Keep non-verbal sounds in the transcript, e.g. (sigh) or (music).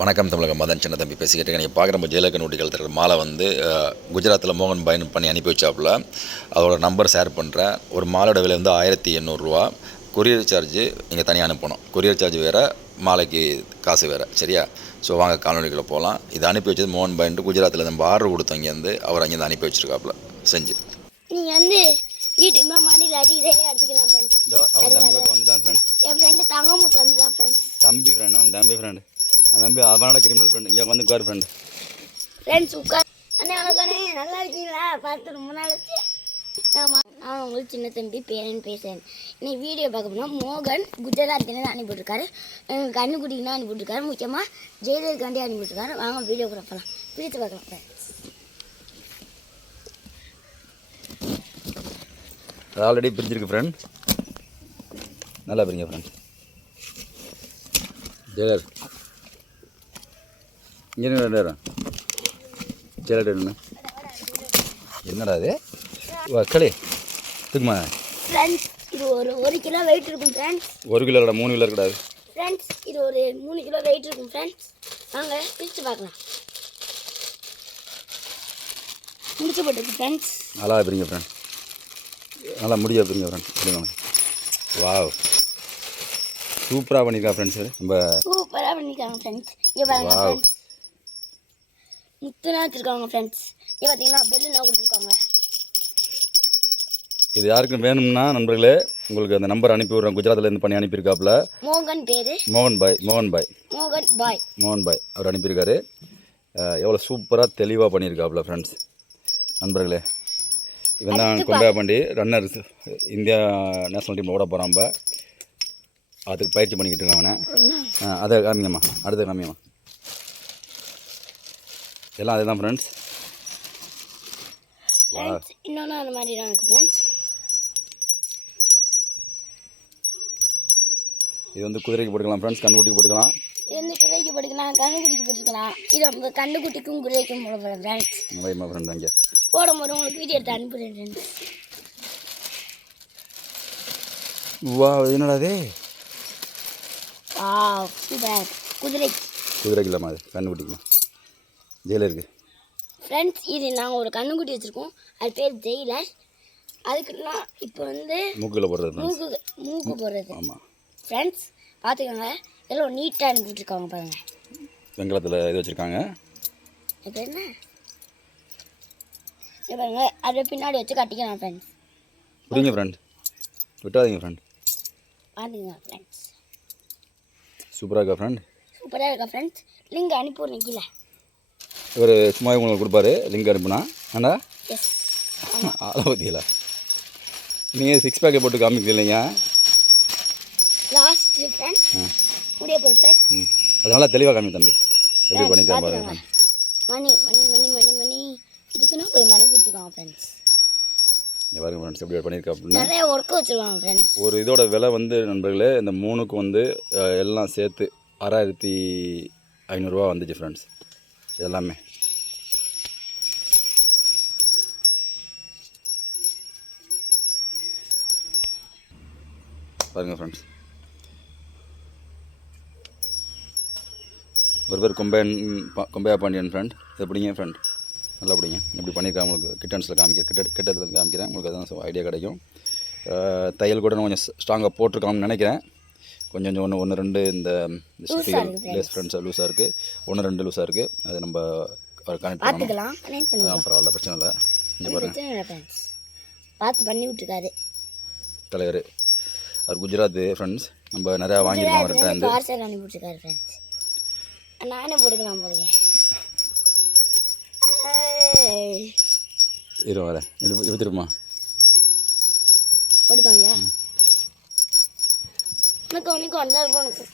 வணக்கம் தமிழகம் மதன் சின்ன தம்பி பேசிக்கிட்டு நீங்கள் பார்க்குற நம்ம ஜெயலலிதா நோட்டிகள் தர மாலை வந்து குஜராத்தில் மோகன் பயன் பண்ணி அனுப்பி வச்சாப்புல. அதோட நம்பர் ஷேர் பண்ணுறேன் ஒரு மாலோட விலை வந்து ஆயிரத்தி எண்ணூறுரூவா கொரியர் சார்ஜ் நீங்கள் தனியாக அனுப்பணும். கொரியர் சார்ஜ் வேறு மாலைக்கு காசு வேறு. சரியா? ஸோ வாங்க காணொலிக்குள்ளே போகலாம் இது அனுப்பி வச்சது மோகன் பயன்ட்டு குஜராத்தில் நம்ம ஆர்டர் கொடுத்தோம் இங்கேருந்து அவர் அங்கேருந்து அனுப்பி வச்சிருக்காப்புல. செஞ்சு. நீங்கள் வந்து வீட்டுக்கு தான் மணியில் அடி இதே எடுத்துக்கலாம் ஃப்ரெண்ட்ஸ் அவன் தம்பி வந்துட்டான் ஃப்ரெண்ட் என் ஃப்ரெண்டு தங்கமுத்து வந்துட்டான் ஃப்ரெண்ட்ஸ் தம்பி ஃப்ரெண்ட் அவன் தம்பி ஃப்ரெண்டு தம்பி அவனோட கிரிமினல் ஃப்ரெண்ட் இங்கே வந்து உட்கார் ஃப்ரெண்ட் ஃப்ரெண்ட்ஸ் உட்கார். அண்ணே வணக்கண்ணே நல்லா இருக்கீங்களா? பார்த்து ரொம்ப நாள் ஆமாம் நான் உங்களுக்கு சின்ன தம்பி பேரன் பேசுகிறேன் இன்னைக்கு வீடியோ பார்க்க போனால் மோகன் குஜராத்லேருந்து அனுப்பிவிட்ருக்காரு எங்கள் கண்ணுக்குட்டிக்கு தான் அனுப்பிவிட்ருக்காரு முக்கியமாக ஜெயலலிதாண்டி அனுப்பிவிட்ருக்காரு வாங்க வீடியோ கூட போகலாம் பிரித்து பார்க்கலாம் ஆல்ரெடி பிரிஞ்சிருக்கு ஃப்ரெண்ட் நல்லா பிரிங்க ஃப்ரெண்ட் ஜெயலர் இங்கே ரெண்டு என்ன என்னடா இது? வா களி. தூக்குமா? ஃப்ரெண்ட்ஸ் இது ஒரு ஒரு கிலோ வெயிட் இருக்கும் ஃப்ரெண்ட்ஸ் ஒரு கிலோ இருக்கடா மூணு கிலோ இருக்கடாது ஃப்ரெண்ட்ஸ் இது ஒரு மூணு கிலோ வெயிட் இருக்கும் ஃப்ரெண்ட்ஸ் வாங்க பிரித்து பார்க்கலாம். முடிச்சு போட்டுருக்கு ஃப்ரெண்ட்ஸ் நல்லா பிரிங்க ஃப்ரெண்ட் நல்லா முடியா பிரிங்க ஃப்ரெண்ட் பிரிங்க வாவ் சூப்பராக பண்ணியிருக்கா ஃப்ரெண்ட்ஸ் நம்ம சூப்பராக பண்ணியிருக்காங்க ஃப்ரெண்ட்ஸ் இங்கே பாருங்க. ஃப்ரெண்ட்ஸ் முத்துனா வச்சுருக்காங்க ஃப்ரெண்ட்ஸ் இங்கே பார்த்தீங்கன்னா பெல்லுனா கொடுத்துருக்காங்க. இது யாருக்கும் வேணும்னா நண்பர்களே உங்களுக்கு அந்த நம்பர் அனுப்பி விட்றேன். குஜராத்லேருந்து பண்ணி அனுப்பியிருக்காப்புல. மோகன் பேர். மோகன் பாய் மோகன் பாய். மோகன் பாய். மோகன் பாய் அவர் அனுப்பியிருக்காரு. எவ்வளோ சூப்பராக தெளிவாக பண்ணியிருக்காப்புல ஃப்ரெண்ட்ஸ் நண்பர்களே இவன் தான் கொண்டா பாண்டி ரன்னர் இந்தியா நேஷனல் டீமில் ஓட போகிறான் அதுக்கு பயிற்சி பண்ணிக்கிட்டு இருக்கான் அவனை. அதை காமிங்கம்மா. அடுத்து காமிங்கம்மா. எல்லாம் அதே தான் ஃப்ரெண்ட்ஸ் இன்னொன்று அந்த மாதிரி தான் இருக்குது ஃப்ரெண்ட்ஸ் இது வந்து குதிரைக்கு போட்டுக்கலாம் ஃப்ரெண்ட்ஸ் கண்ணுக்குட்டி போட்டுக்கலாம். இது வந்து குதிரைக்கு போட்டுக்கலாம் கண்ணுக்குட்டிக்கு போட்டுக்கலாம். இது உங்கள் கண்ணுக்குட்டிக்கும் குதிரைக்கும் போட போகிறேன் ஃப்ரெண்ட்ஸ் வைமா ஃப்ரெண்ட் அங்கே? போடும்போது உங்களுக்கு வீடியோ எடுத்து அனுப்புகிறேன் ஃப்ரெண்ட்ஸ் வா என்னடா அது ஆ சூப்பர் குதிரைக்கு குதிரைக்கு இல்லாமல் அது கண்ணுக்குட்டிக்கலாம் ஜெயில இருக்கு. ஃப்ரெண்ட்ஸ் இது நாங்கள் ஒரு கண்ணுக்குட்டி வச்சுருக்கோம். அது பேர் ஜெயிலர் அதுக்கு நான் இப்போ வந்து மூக்கில் போடுறது மூக்கு மூக்கு போடுறது. ஆமாம் ஃப்ரெண்ட்ஸ் பார்த்துக்கோங்க எல்லாம் நீட்டாக அனுப்பிட்டுருக்காங்க பாருங்க. வெங்கலத்தில் இது வச்சுருக்காங்க. இது என்ன? பாருங்க. அதை பின்னாடி வச்சு கட்டிக்கலாம் ஃப்ரெண்ட்ஸ் புரியுங்க ஃப்ரெண்ட் விட்டாதீங்க ஃப்ரெண்ட் பார்த்துக்கோங்க ஃப்ரெண்ட்ஸ் சூப்பராக இருக்கா ஃப்ரெண்ட் சூப்பராக இருக்கா ஃப்ரெண்ட்ஸ் லிங்க் அனுப்பி நிற்கல இவர் சும்மா உங்களுக்கு கொடுப்பாரு லிங்க் அனுப்புனா. ஏண்டா (laughs) ஆளை பற்றியில நீங்கள் சிக்ஸ் பேக்கை போட்டு காமிக்கல இல்லைங்க அது நல்லா தெளிவாக காமி தம்பி. எப்படி பாருங்க. பார்த்துக்கோங்க மணி மணி மணி மணி மணி இதுக்குன்னா போய் மணி கொடுத்துருக்காங்க ஃப்ரெண்ட்ஸ் இங்கே பாருங்க ஃப்ரெண்ட்ஸ் எப்படி பண்ணியிருக்கா அப்படின்னு. நிறைய ஒர்க் வச்சுருக்காங்க ஃப்ரெண்ட்ஸ் ஒரு இதோட விலை வந்து நண்பர்களே இந்த மூணுக்கு வந்து எல்லாம் சேர்த்து ஆறாயிரத்தி ஐநூறுரூவா வந்துச்சு ஃப்ரெண்ட்ஸ் எல்லாமே பாருங்கள் ஃப்ரெண்ட்ஸ் ஒரு பேர் கொம்பையன் கொம்பையா பாண்டியன் ஃப்ரெண்ட் இதை பிடிங்க ஃப்ரெண்ட் நல்லா பிடிங்க. இப்படி பண்ணியிருக்காங்க உங்களுக்கு கிட்டன்ஸில் காமிக்க கிட்ட கிட்டத்தில் காமிக்கிறேன். உங்களுக்கு அதான் ஐடியா கிடைக்கும். தையல் கூட நான் கொஞ்சம் ஸ்ட்ராங்காக போட்டிருக்கான்னு நினைக்கிறேன். கொஞ்சம் கொஞ்சம் ஒன்று ஒன்று ரெண்டு இந்த ஸ்டிக்கர் லேஸ் ஃப்ரெண்ட்ஸாக லூஸாக இருக்குது ஒன்று ரெண்டு லூஸாக இருக்குது அது நம்ம கனெக்ட் பார்த்துக்கலாம். அதான் பரவாயில்ல பிரச்சனை இல்லை. இங்கே பாருங்க. பார்த்து பண்ணி விட்டுருக்காரு. தலைவர். அவர் குஜராத் ஃப்ரெண்ட்ஸ் நம்ம நிறையா வாங்கியிருக்கோம் அவர்கிட்ட இருந்து. பார்சல் அனுப்பி விட்டுருக்காரு ஃப்ரெண்ட்ஸ் நானே போட்டுக்கலாம் போதுங்க இரு வரேன் இது இது திரும்ப போட்டுக்காமியா உனக்கு வந்தா இருக்கும் எனக்கு